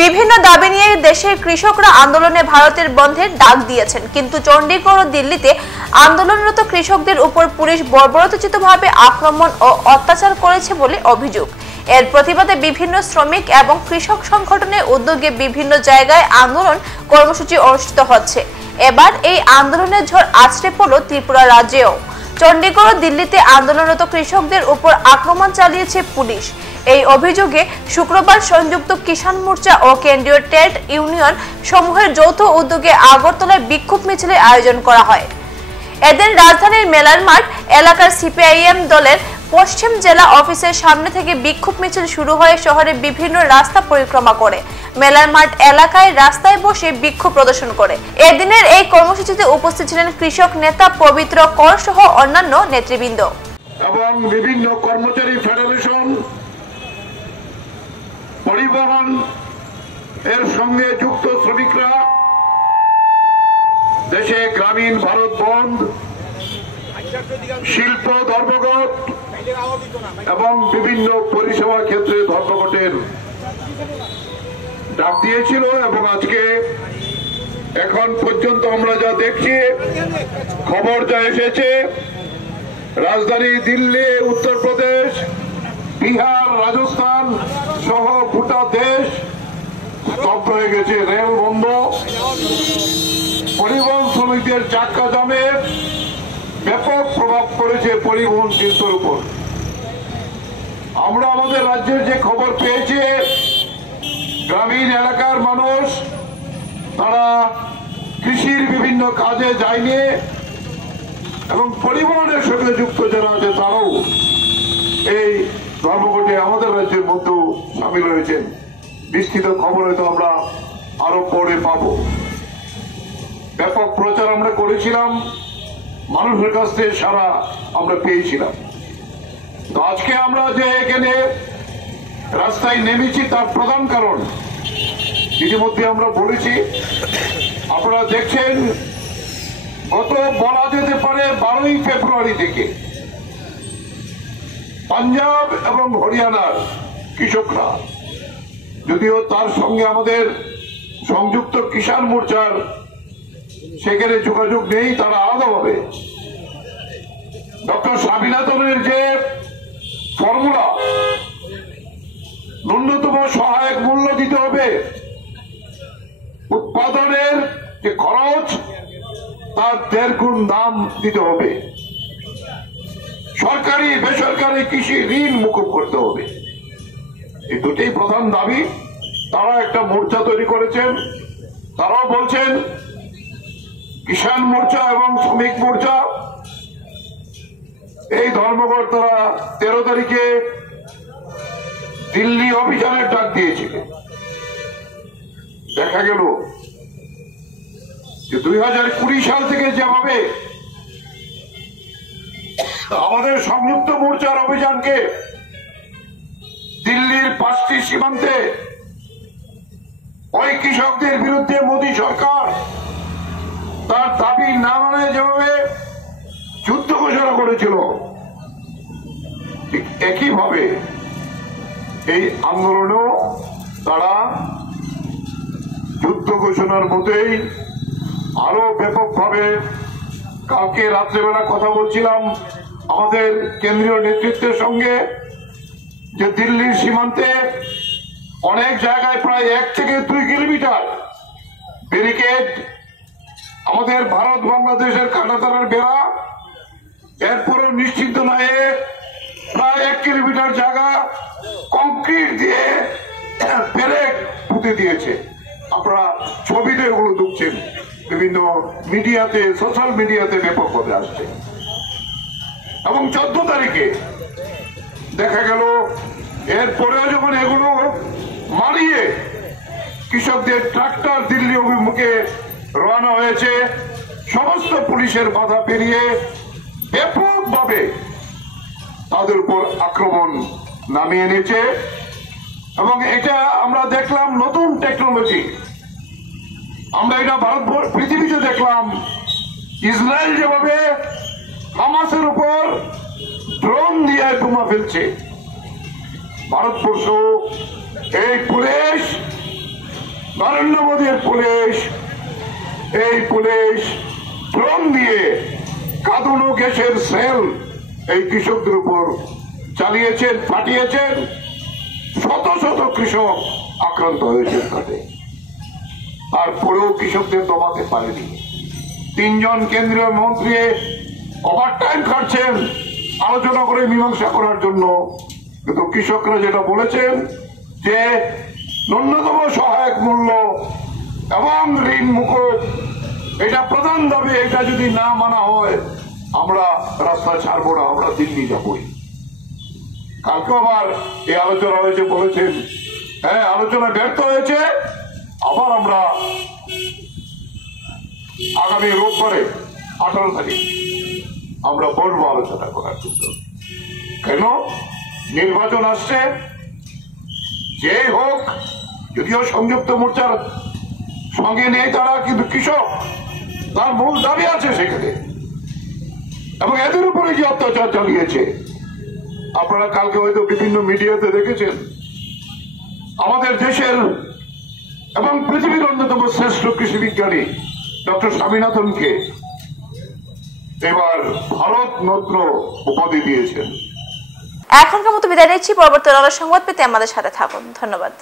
বিভিন্ন দাবি নিয়ে দেশের কৃষকরা আন্দোলনে ভারতের বন্ধের ডাক দিয়েছেন, কিন্তু চণ্ডীগড় ও দিল্লিতে আন্দোলনরত কৃষকদের উপর পুলিশ বর্বরোচিতভাবে আক্রমণ ও অত্যাচার করেছে বলে অভিযোগ। এর প্রতিবাদে বিভিন্ন শ্রমিক এবং কৃষক সংগঠনের উদ্যোগে বিভিন্ন জায়গায় আন্দোলন কর্মসূচি অনুষ্ঠিত হচ্ছে। এবার এই আন্দোলনের ঝড় আছড়ে পড়ল ত্রিপুরা রাজ্যেও। চণ্ডীগড় ও দিল্লিতে আন্দোলনরত কৃষকদের উপর আক্রমণ চালিয়েছে পুলিশ। এই অভিযোগে শুক্রবার সংযুক্ত কিষাণ মোর্চা ও কেন্দ্রীয় ট্রেড ইউনিয়ন সমূহের যৌথ উদ্যোগে আগরতলায় বিক্ষোভ মিছিলের আয়োজন করা হয়। এদিন রাজধানীর মেলার মাঠ এলাকার সিপিআইএম দলের পশ্চিম জেলা অফিসের সামনে থেকে বিক্ষোভ মিছিল শুরু হয়ে শহরের বিভিন্ন রাস্তা পরিক্রমা করে মেলার মাঠ এলাকায় রাস্তায় বসে বিক্ষোভ প্রদর্শন করে। এদিনের এই কর্মসূচিতে উপস্থিত ছিলেন কৃষক নেতা পবিত্র কর সহ অন্যান্য নেতৃবৃন্দ এবং বিভিন্ন কর্মচারী ফেডারেশন, পরিবহন এর সঙ্গে যুক্ত শ্রমিকরা, দেশে গ্রামীণ ভারত বন্ধ, শিল্প ধর্মঘট এবং বিভিন্ন পরিষেবা ক্ষেত্রে ধর্মঘটের ডাক দিয়েছিল। এবং আজকে এখন পর্যন্ত আমরা যা দেখছি, খবর যা এসেছে, রাজধানী দিল্লি, উত্তরপ্রদেশ, বিহার, রাজস্থান সহ গোটা দেশ স্তব্ধ হয়ে গেছে। রেল বন্ধ, পরিবহন শ্রমিকদের চাক্কা জামের ব্যাপক প্রভাব পড়েছে পরিবহন শিল্পের উপর। আমরা আমাদের রাজ্যের যে খবর পেয়েছি, গ্রামীণ এলাকার মানুষ তারা কৃষির বিভিন্ন কাজে যায়নি এবং পরিবহনের সঙ্গে যুক্ত যারা আছে তারাও এই ধর্মঘটে আমাদের রাজ্যের মধ্যেও সামিল হয়েছেন। বিস্তৃত খবর হয়তো আমরা আরো পরে পাবো। ব্যাপক প্রচার আমরা করেছিলাম, মানুষের কাছ থেকে সারা আমরা পেয়েছিলাম। তো আজকে আমরা যে এখানে রাস্তায় নেমেছি তার প্রধান কারণ ইতিমধ্যে আমরা বলেছি। আপনারা দেখছেন, গত বলা যেতে পারে 12ই ফেব্রুয়ারি থেকে পাঞ্জাব এবং হরিয়ানার কৃষকরা, যদিও তার সঙ্গে আমাদের সংযুক্ত কিষাণ মোর্চার সেখানে যোগাযোগ নেই, তারা আলাদাভাবে ডক্টর স্বামীনাথনের যে ফর্মুলা, ন্যূনতম সহায়ক মূল্য দিতে হবে, উৎপাদনের যে খরচ তার 1.5 গুণ দাম দিতে হবে, সরকারি বেসরকারি কৃষি ঋণ মুকুব করতে হবে, এই দুটোই প্রধান দাবি। তারা একটা মোর্চা তৈরি করেছেন। তারাও বলছেন কিষাণ মোর্চা এবং শ্রমিক মোর্চা এই ধর্মঘট তারা 13 তারিখে দিল্লি অভিযানের ডাক দিয়েছিল। দেখা গেল যে 2020 সাল থেকে যেভাবে আমাদের সংযুক্ত মোর্চার অভিযানকে দিল্লির 5টি সীমান্তে ওই কৃষকদের বিরুদ্ধে মোদী সরকার তার দাবি না মানে যেভাবে যুদ্ধ ঘোষণা করেছিল, ঠিক একইভাবে এই আন্দোলনেও তারা যুদ্ধ ঘোষণার মতোই আরো ব্যাপকভাবে। কালকে রাত্রেবেলা কথা বলছিলাম আমাদের কেন্দ্রীয় নেতৃত্বের সঙ্গে, যে দিল্লির সীমান্তে অনেক জায়গায় প্রায় 1 থেকে 2 কিলোমিটার ব্যারিকেড, আমাদের ভারত বাংলাদেশের কাঁটাতারের বেড়া, এরপরে নিশ্চিন্ত নয় প্রায় 1 কিলোমিটার জায়গা কংক্রিট দিয়ে ব্যারেক পুঁতে দিয়েছে। আপনারা ছবিতে এগুলো দেখছেন, বিভিন্ন মিডিয়াতে, সোশ্যাল মিডিয়াতে ব্যাপকভাবে আসছে। এবং 14 তারিখে দেখা গেল এরপরেও যখন এগুলো মারিয়ে কৃষকদের ট্রাক্টর দিল্লি অভিমুখে রওনা হয়েছে, সমস্ত পুলিশের বাধা পেরিয়ে ব্যাপকভাবে তাদের উপর আক্রমণ নামিয়ে এনেছে। এবং এটা আমরা দেখলাম নতুন টেকনোলজি, আমরা এটা ভারতবর্ষ পৃথিবীতে দেখলাম। ইসরায়েল যেভাবে হামাসের উপর ড্রোন দিয়ে বোমা ফেলছে। ভারতবর্ষ এই পুলিশ, নরেন্দ্র মোদীর পুলিশ, এই পুলিশ ড্রোন দিয়ে কাঁদুনো গ্যাসের সেল এই কৃষকদের উপর চালিয়েছেন, পাঠিয়েছেন। শত শত কৃষক আক্রান্ত হয়েছেন তাতে, তারপরেও কৃষকদের দমাতে পারেনি। 3 জন কেন্দ্রীয় মন্ত্রী ওভারটাইম খাটছেন আলোচনা করে মীমাংসা করার জন্য, কিন্তু কৃষকরা যেটা বলেছেন যে ন্যূনতম সহায়ক মূল্য এবং ঋণ মুকুব এটা প্রধান দাবি, এটা যদি না মানা হয় আমরা রাস্তা ছাড়বো না, আমরা দিল্লি যাবই। কালকে আবার এই আলোচনা হয়েছে, বলেছেন হ্যাঁ আলোচনা ব্যর্থ হয়েছে, আবার আমরা আগামী রোববারে 18 তারিখ আমরা বলবো আলোচনা করার জন্য। কেন? নির্বাচন আসছে, যে হোক, যদিও সংযুক্ত মোর্চার সঙ্গে নেই তারা, কিন্তু কৃষক তার মূল দাবি আছে সেখানে, এবং এদের উপরে যে অত্যাচার চালিয়েছে আপনারা কালকে হয়তো বিভিন্ন মিডিয়াতে দেখেছেন। আমাদের দেশের এবং পৃথিবীর অন্যতম শ্রেষ্ঠ কৃষি বিজ্ঞানী ডক্টর স্বামীনাথনকে এবার ভারত রত্ন উপাধি দিয়েছেন। এখনকার মতো বিদায় নিচ্ছি, পরবর্তী সংবাদ পেতে আমাদের সাথে থাকুন। ধন্যবাদ।